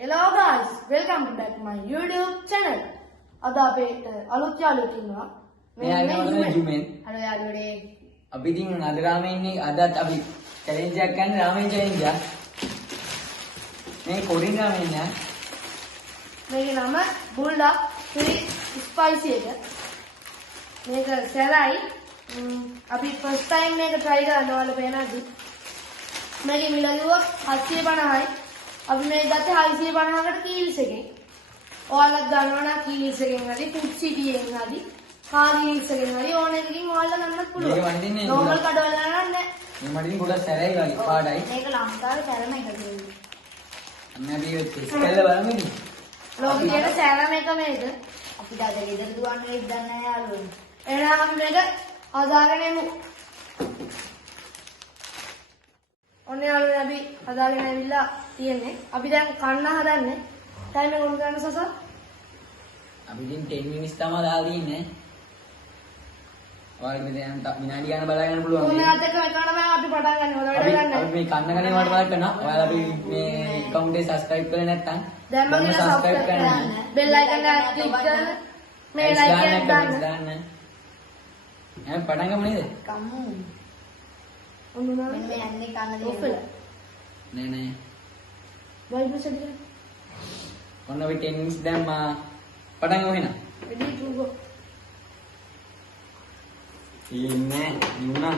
Hello guys, welcome back to my YouTube channel. අද අපේ අලුත් යාළුවෙක් ඉන්නවා. මේ ජුමෙන්. හලෝ යාළුවනේ. අපි ඉතින් අද රාමෙන් ඉන්නේ අදත් අපි චැලෙන්ජ් එකක් ගන්න රාමෙන් චැලෙන්ජ් එක. මේ කොරින් රාමෙන් නෑ. මේකේ නම බුල්ඩා ත්‍රි ස්පයිසි එක. මේක සැරයි. අපි first time මේක try කරන්න ඕන පේනවාද? මේකේ මිල කිව්වා 750යි. අපි මේ ගත්තේ 650කට කීල්ස් එකෙන්. ඔයාලත් ගන්නවා නම් කීල්ස් එකෙන් හරි ෆුඩ් සිටියෙන් හරි කාරීල්ස් එකෙන් හරි ඕන එකකින් ඔයාලා ගන්නත් පුළුවන්. මේක මට දෙන්නේ නෝමල් කඩවල නෑ. මේ මට ඉතින් ගොඩක් සැරයි වගේ පාඩයි. මේක ලංකාවේ සැරම එක කියන්නේ. අන්න අපි ටෙස්ට් කරලා බලමු ඉතින්. ලෝකෙට සැරම එක මේක. අපිට අද ගෙදර දුවන්න වෙයිද දන්නේ නැහැ යාළුවනේ. එහෙනම් අපි මේක හදාගෙන එමු. ඔන්න යාළුවනේ අපි හදාගෙන ඇවිල්ලා තියෙන්නේ. අපි දැන් කන්න හදන්නේ. ටයිම් එක ඔන් කරන්න සස. අපි ඉතින් 10 මිනිස් තමයි දාලා ඉන්නේ. ඔයාලට දැන් විනාඩි ගන්න බලා ගන්න පුළුවන්. කොහොමද එක එකනම අපි පටන් ගන්න. ඔයාලා වැඩ ගන්න. අපි මේ කන්න කනේ වට බලන්න කරනවා. ඔයාලා අපි මේ account එක subscribe කරලා නැත්නම් දැන් මම කියන subscribe කරන්න. bell icon එක click කරන්න. මේ like එක දාන්න. එහෙනම් පටන් ගමු නේද? කමු. ඔන්න නේද? මෙන්න මේ යන්නේ කන්න ඔෆ් දෙන්න. වෙලා. නෑ. වයිබ්‍රේෂන් එක. ඔන්න අපි 10 මිනිස් දැම්මා. පටන් ගමු එහෙනම්. ready to go. ඉන්නේ නුනා.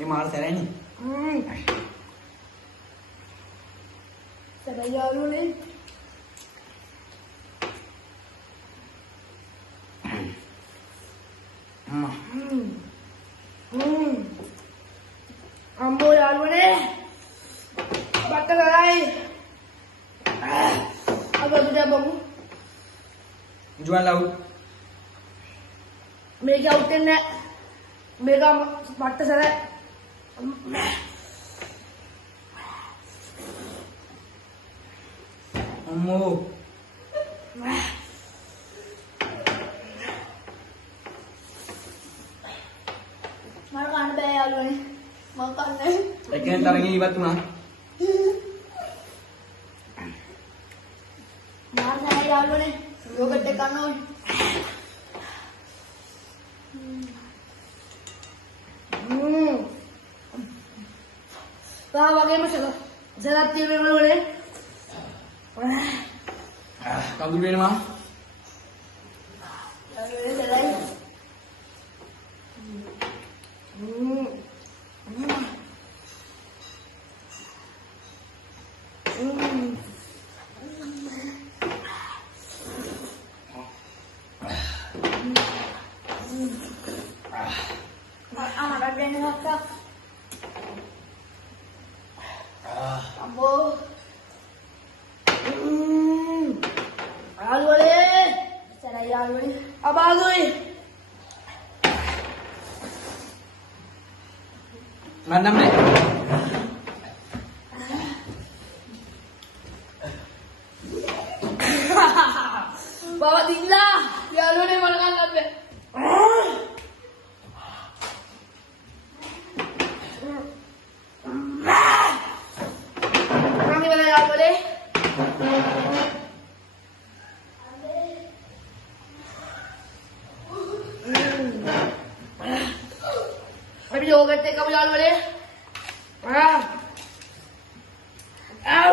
ඒ මාර සැරයිනේ. සැරයි යාළුවනේ. අම්බෝ යාළුවනේ. බත්ත කරයි. अब तुझे बबू जुआला मेरे क्या उठे ने मेरा मट्ट सर है अम्मो මම කන්න බෑ යාළුවනේ. මම කන්නේ. එකෙන් තරගෙන් ඉවත් වුණා. මාර නැහැ යාළුවනේ. යෝගට් එක කන්න ඕනේ. कहाँ वगे में चलो जरा तीन में बोले කඳුළු වෙනවා. යාළුවනේ සලයි. අමරක් දෙන්න හක්කා. අම්බෝ. आलूले සලයි යාළුවනේ. अब आ गई මන්නම් නෑ. बाबा दिखला आलूले मन का लगे कमी वाला आलूले अभी योगर्ट ते कब आलूले आओ